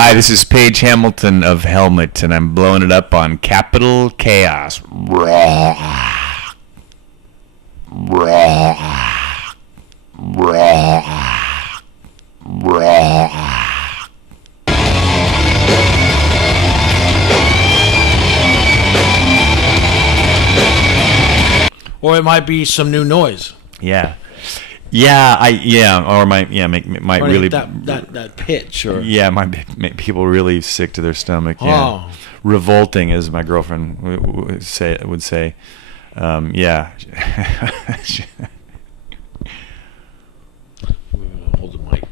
Hi, this is Paige Hamilton of Helmet, and I'm blowing it up on Capital Chaos. Or it might be some new noise. Yeah, or might Or really that pitch, or might make people really sick to their stomach. Yeah, Oh. revolting, as my girlfriend would say. Yeah. Hold the mic.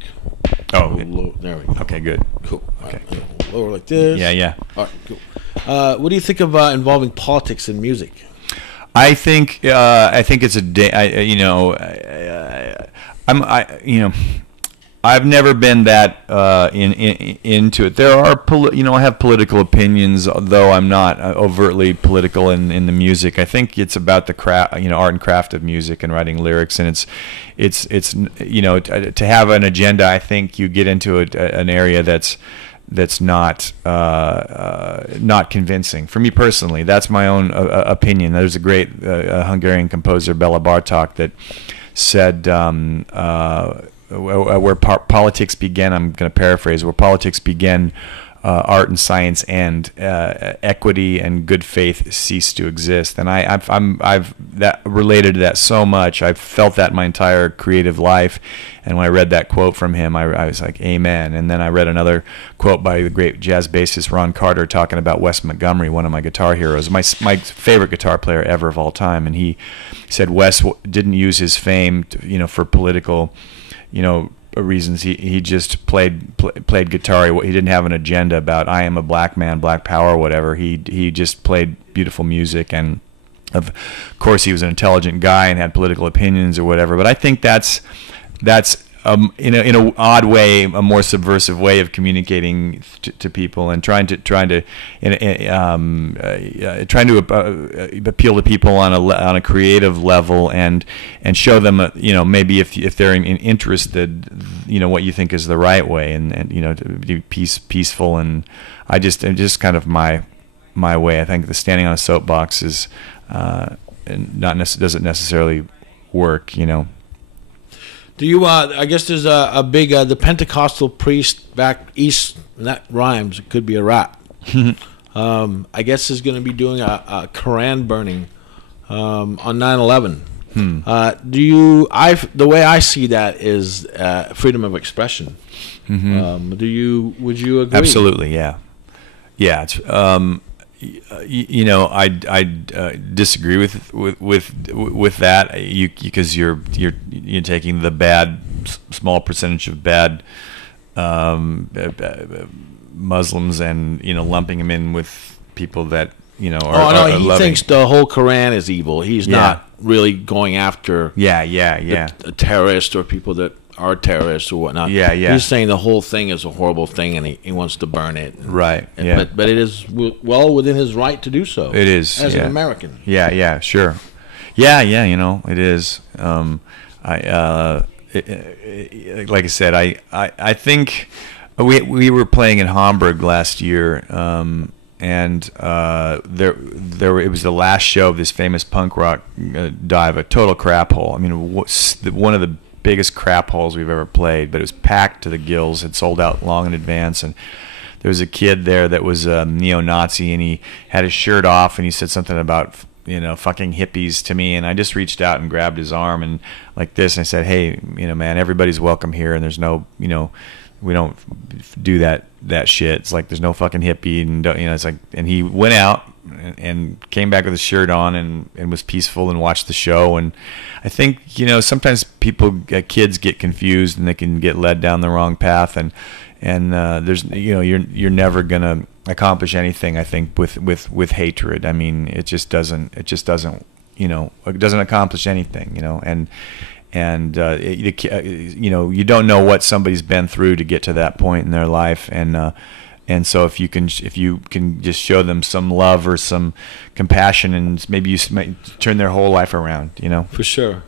Oh, There we go. okay, good. Cool. Okay. All right, lower like this. Yeah. All right, cool. What do you think of involving politics in music? I think it's a day. I've never been that into it. There are I have political opinions, though I'm not overtly political in the music. I think it's about the craft, art and craft of music and writing lyrics, and it's to have an agenda. I think you get into an area that's not convincing for me personally. That's my own opinion. There's a great Hungarian composer, Bela Bartok, that said where politics began, I'm going to paraphrase, where politics began, art and science and equity and good faith cease to exist. And I've that related to that so much. I've felt that my entire creative life. And when I read that quote from him, I was like, amen. And then I read another quote by the great jazz bassist Ron Carter talking about Wes Montgomery, one of my guitar heroes, my favorite guitar player ever of all time. And he said Wes didn't use his fame for political reasons. He just played guitar. He didn't have an agenda about I am a black man, black power, or whatever. He just played beautiful music, and of course he was an intelligent guy and had political opinions or whatever. But I think that's in an odd way a more subversive way of communicating to people and trying to appeal to people on a creative level and show them maybe if they're interested what you think is the right way and to be peaceful. And just kind of my way. I think the standing on a soapbox is doesn't necessarily work. Do you? I guess there's a big the Pentecostal priest back east. And that rhymes. It could be a rap. I guess is going to be doing a Quran burning on 9/11. Do you? The way I see that is freedom of expression. Would you agree? Absolutely. Yeah. It's, I disagree with that because you're taking the bad small percentage of bad Muslims and lumping them in with people that he loving. thinks the whole Quran is evil. He's not really going after a terrorists or people that are terrorists or whatnot. He's saying the whole thing is a horrible thing and he wants to burn it. Right. But it is well within his right to do so. It is as an American. Sure. It is. Like I said, I think we were playing in Hamburg last year, and it was the last show of this famous punk rock dive, a total crap hole. I mean, one of the biggest crap holes we've ever played, but it was packed to the gills. It sold out long in advance, and there was a kid there that was a neo-Nazi, and he had his shirt off, and he said something about fucking hippies to me, and I just reached out and grabbed his arm and like this, and I said, hey, man, everybody's welcome here, and there's no, we don't do that shit. It's like there's no fucking hippie, and it's like, and he went out and came back with his shirt on and was peaceful and watched the show. And I think sometimes kids get confused and they can get led down the wrong path, and there's you're never gonna accomplish anything, I think, with hatred. I mean, it doesn't accomplish anything, and you don't know what somebody's been through to get to that point in their life, and so if you can just show them some love or some compassion, and maybe you might turn their whole life around, For sure.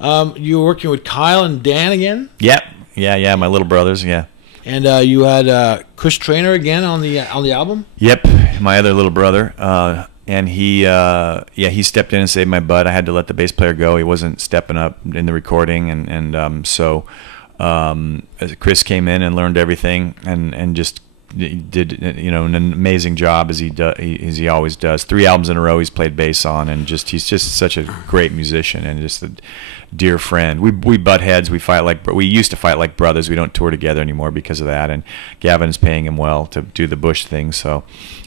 You're working with Kyle and Dan again? Yep. Yeah, my little brothers, yeah. And you had Chris Traynor again on the album. Yep, my other little brother. And he stepped in and saved my butt. I had to let the bass player go. He wasn't stepping up in the recording, and so Chris came in and learned everything, and just did an amazing job as he always does. 3 albums in a row he's played bass on, and he's just such a great musician and just a dear friend. We butt heads. We used to fight like brothers. We don't tour together anymore because of that. And Gavin's paying him well to do the Bush thing, so.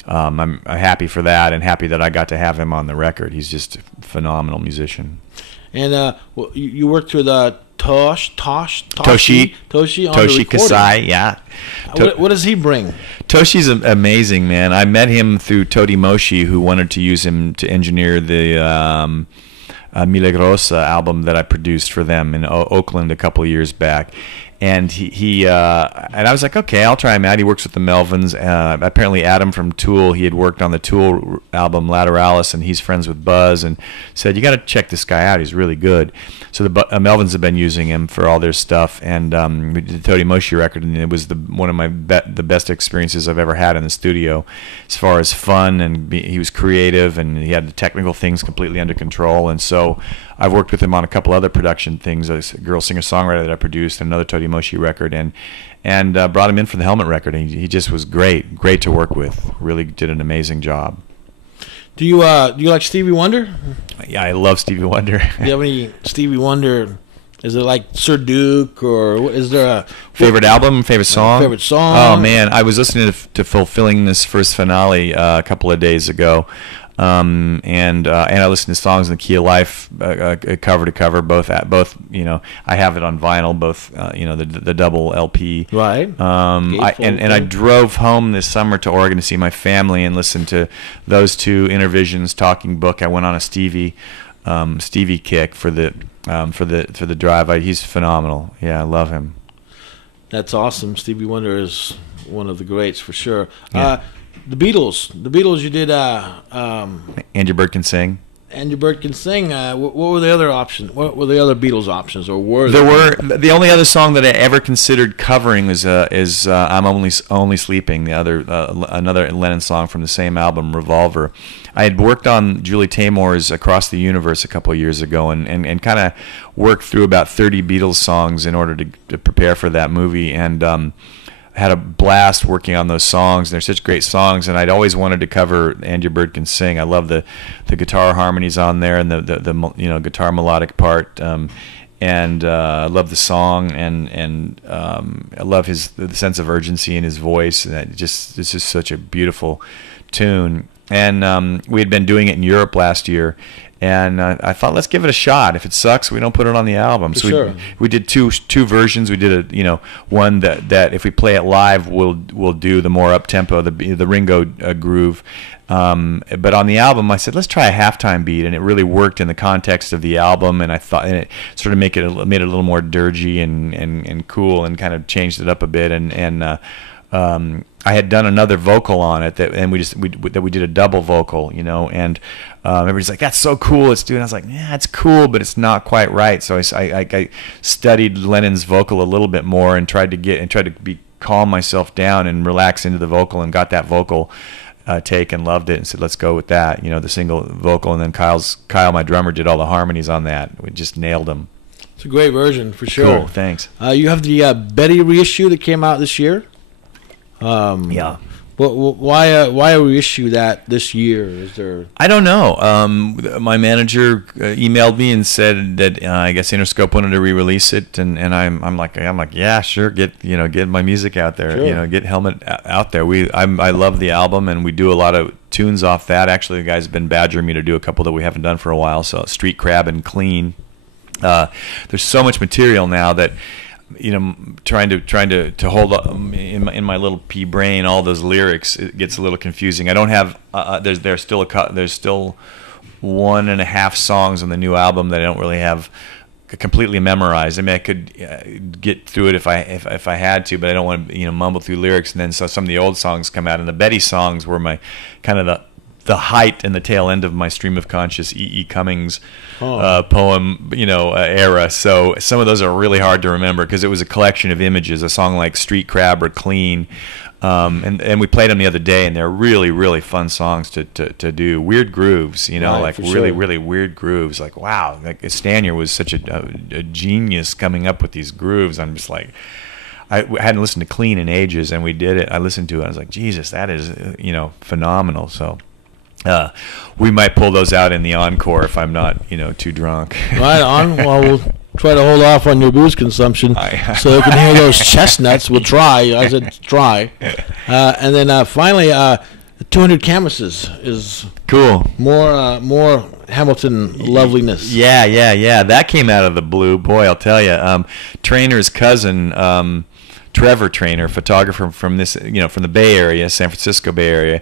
I'm happy for that, and happy that I got to have him on the record. He's just a phenomenal musician. And you worked with Toshi Kasai, yeah. What does he bring? Toshi's amazing, man. I met him through Toby Moshi, who wanted to use him to engineer the Milagrosa album that I produced for them in Oakland a couple of years back. And and I was like, okay, I'll try him out. He works with the Melvins. Apparently, Adam from Tool, he had worked on the Tool album Lateralis, and he's friends with Buzz, and said, you got to check this guy out. He's really good. So the Melvins have been using him for all their stuff, and we did the Toby Moshi record, and it was one of the best experiences I've ever had in the studio, as far as fun, and he was creative, and he had the technical things completely under control. And so I've worked with him on a couple other production things, a girl singer-songwriter that I produced, and another Toby Moshi record, and brought him in for the Helmet record, and he just was great to work with. Really did an amazing job. Do you like Stevie Wonder? Yeah, I love Stevie Wonder. Do you have any Stevie Wonder? Is it like Sir Duke, or is there a favorite album, favorite song? Favorite song? Oh man, I was listening to Fulfilling This First Finale a couple of days ago. And I listen to songs in the Key of Life, cover to cover, both. I have it on vinyl, both. The double LP. Right. I drove home this summer to Oregon to see my family and listen to those 2 Intervisions, Talking Book. I went on a Stevie kick for the drive. He's phenomenal. Yeah, I love him. That's awesome. Stevie Wonder is one of the greats for sure. Yeah. The Beatles. You did. Andrew Bird Can Sing. Andrew Bird Can Sing. What were the other options? What were the other Beatles options, or were there? The only other song that I ever considered covering is "I'm Only Sleeping," the other another Lennon song from the same album, Revolver. I had worked on Julie Taymor's "Across the Universe" a couple of years ago, and kind of worked through about 30 Beatles songs in order to prepare for that movie, and had a blast working on those songs. They're such great songs, and I'd always wanted to cover Andrew Bird Can Sing. I love the guitar harmonies on there, and the guitar melodic part, and I love the song, and I love the sense of urgency in his voice. And it's just such a beautiful tune. And we had been doing it in Europe last year, and I thought, let's give it a shot. If it sucks, we don't put it on the album. So we did two versions. We did one that if we play it live, we'll do the more up tempo, the Ringo groove. But on the album, I said, let's try a halftime beat, and it really worked in the context of the album. And I thought, and it sort of made it a little more dirgy and cool, and kind of changed it up a bit. I had done another vocal on it and we did a double vocal, and everybody's like, that's so cool, let's do it. And I was like, yeah, it's cool, but it's not quite right. So I studied Lennon's vocal a little bit more and tried to calm myself down and relax into the vocal, and got that vocal take and loved it, and said, let's go with that, the single vocal. And then Kyle, my drummer, did all the harmonies on that. We just nailed them. It's a great version for sure. Cool, thanks. You have the Betty reissue that came out this year. Yeah. Why a reissue that this year? Is there? I don't know. My manager emailed me and said that I guess Interscope wanted to re-release it, and I'm like, yeah, sure, get my music out there, sure. Get Helmet out there. I love the album, and we do a lot of tunes off that. Actually, the guys have been badgering me to do a couple that we haven't done for a while. So Street Crab and Clean. There's so much material now that, trying to hold up in my little pea brain all those lyrics, it gets a little confusing. I don't have there's still 1.5 songs on the new album that I don't really have completely memorized. I mean, I could get through it if I had to, but I don't want to mumble through lyrics. And then so some of the old songs come out, and the Betty songs were my kind of the height and the tail end of my stream of conscious E.E. Cummings poem, era. So some of those are really hard to remember because it was a collection of images. A song like Street Crab or Clean. And we played them the other day, and they're really, really fun songs to do. Weird grooves, Right, like really, sure. really weird grooves. Like, wow, like Stanier was such a genius coming up with these grooves. I'm just like, I hadn't listened to Clean in ages, and we did it. I listened to it. I was like, Jesus, that is, phenomenal. So we might pull those out in the encore if I'm not, too drunk. Right on. Well, we'll try to hold off on your booze consumption so you can hear those chestnuts. We'll try. I said try. And then finally, 200 Canvases is cool. More Hamilton Loveliness. Yeah. That came out of the blue. Boy, I'll tell you. Trainor's cousin, Trevor Trainor, photographer from this, from the Bay Area, San Francisco Bay Area,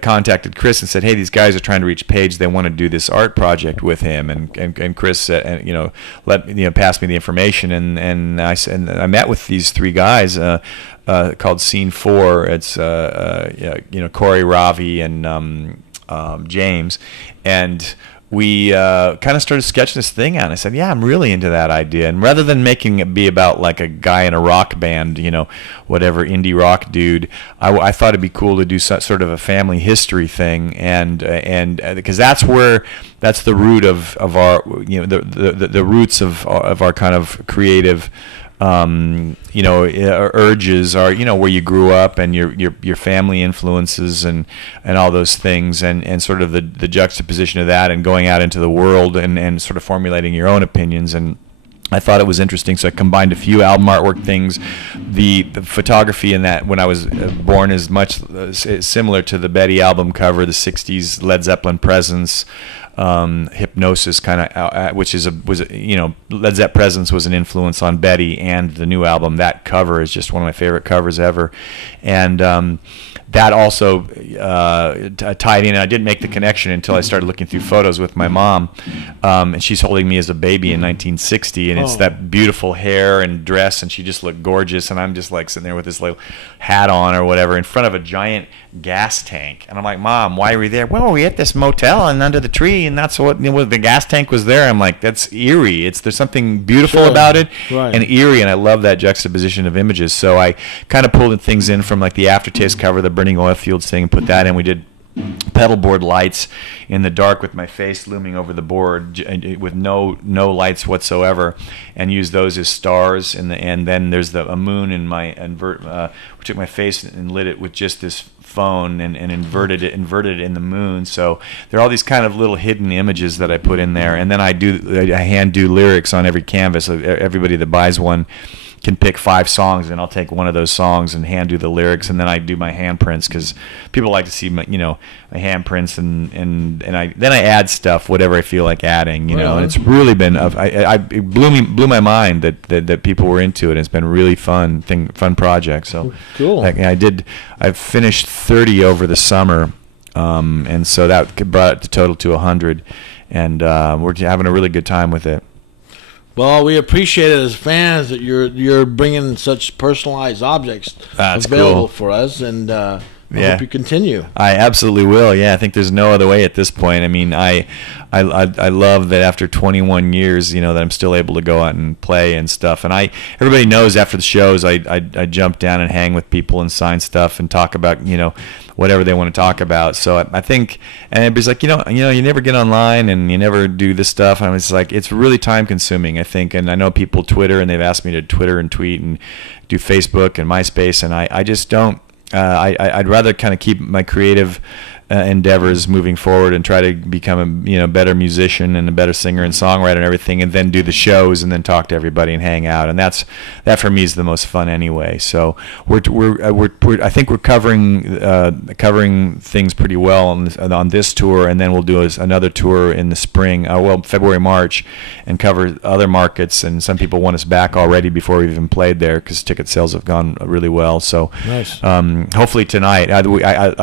contacted Chris and said, "Hey, these guys are trying to reach Paige. They want to do this art project with him." And Chris said, passed me the information, and I met with these three guys called Scene 4. It's Corey, Ravi, and James, and we kind of started sketching this thing out. And I said, yeah, I'm really into that idea. And rather than making it be about like a guy in a rock band, whatever indie rock dude, I thought it'd be cool to do sort of a family history thing. And because that's the root of our, the roots of our kind of creative urges are, where you grew up and your family influences and all those things, and sort of the juxtaposition of that and going out into the world and sort of formulating your own opinions. And I thought it was interesting, so I combined a few album artwork things. The photography in that, when I was born, is much similar to the Betty album cover, the 60s Led Zeppelin Presence, Hypnosis kind of, which was Led Zeppelin Presence was an influence on Betty and the new album. That cover is just one of my favorite covers ever, and that also tied in. I didn't make the connection until I started looking through photos with my mom, and she's holding me as a baby in 1960, and it's that beautiful hair and dress, and she just looked gorgeous, and I'm just like sitting there with this little hat on or whatever in front of a giant gas tank, and I'm like, Mom, why are we there? Well, we at this motel and under the tree, and that's what the gas tank was there. I'm like, that's eerie. There's something beautiful about it, right, and eerie, and I love that juxtaposition of images. So I kind of pulled things in from like the Aftertaste cover, the Burning Oil Fields thing, and put that in. We did pedal board lights in the dark with my face looming over the board with no lights whatsoever, and used those as stars. And then there's a moon in my we took my face and lit it with just this phone and inverted it in the moon. So there are all these kind of little hidden images that I put in there, and then I hand do lyrics on every canvas. So everybody that buys one can pick 5 songs, and I'll take one of those songs and hand do the lyrics, and then I do my handprints because people like to see my handprints, and I add stuff, whatever I feel like adding, and it's really been it blew my mind that people were into it. It's been a really fun project. So cool. I've finished 30 over the summer, and so that brought the total to 100, and we're having a really good time with it. Well, we appreciate it as fans that you're bringing such personalized objects available for us, and I hope you continue. I absolutely will. Yeah, I think there's no other way at this point. I mean, I love that after 21 years, that I'm still able to go out and play and stuff. And everybody knows after the shows, I jump down and hang with people and sign stuff and talk about whatever they want to talk about. So I think, and everybody's like, you never get online and you never do this stuff. And it's like, it's really time consuming, I think. And I know people Twitter, and they've asked me to Twitter and tweet and do Facebook and MySpace, and I just don't. I'd rather kind of keep my creative endeavors moving forward and try to become a better musician and a better singer and songwriter and everything, and then do the shows and then talk to everybody and hang out, and that for me is the most fun anyway. So I think we're covering things pretty well on this tour, and then we'll do another tour in the spring, February, March, and cover other markets. And some people want us back already before we've even played there because ticket sales have gone really well. So nice. Hopefully tonight. I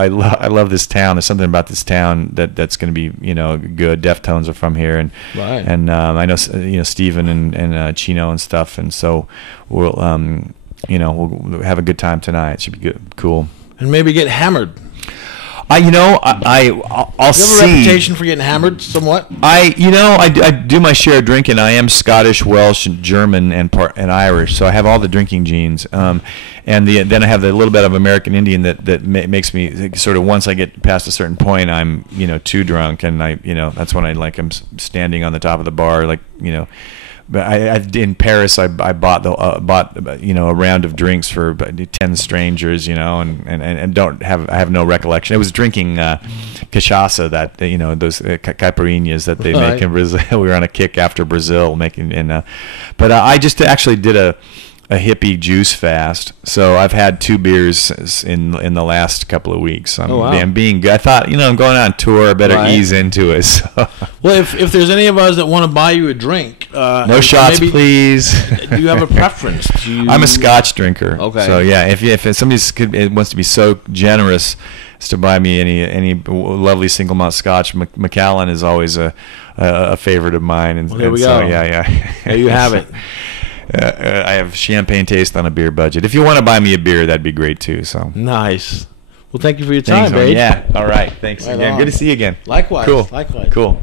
love this town. There's something about this town that's going to be good. Deftones are from here, and right. And I know Steven and Chino and stuff, and so we'll we'll have a good time tonight. It should be good, cool. And maybe get hammered. I'll You have a see. reputation for getting hammered somewhat. I do my share of drinking. I am Scottish, Welsh, and German, and Irish, so I have all the drinking genes. Then I have the little bit of American Indian that makes me sort of, once I get past a certain point, I'm too drunk, and that's when I'm standing on the top of the bar, But in Paris, I bought a round of drinks for 10 strangers, and I have no recollection. I was drinking cachaça, that those caipirinhas that they make in Brazil. We were on a kick after Brazil but I just actually did a hippie juice fast, so I've had 2 beers in the last couple of weeks. I'm being good. I thought, I'm going on tour, I better ease into it. So. Well, if there's any of us that want to buy you a drink, no shots, please. Do you have a preference? I'm a Scotch drinker. Okay. So yeah, if somebody wants to be so generous as to buy me any lovely single malt Scotch, Macallan is always a favorite of mine. And, there we so, go. Yeah. There you have it. I have champagne taste on a beer budget. If you want to buy me a beer, that'd be great too. So nice. Well, thank you for your time, Paige. Paige. Yeah. All right. Thanks again. Good to see you again. Likewise. Cool. Likewise. Cool.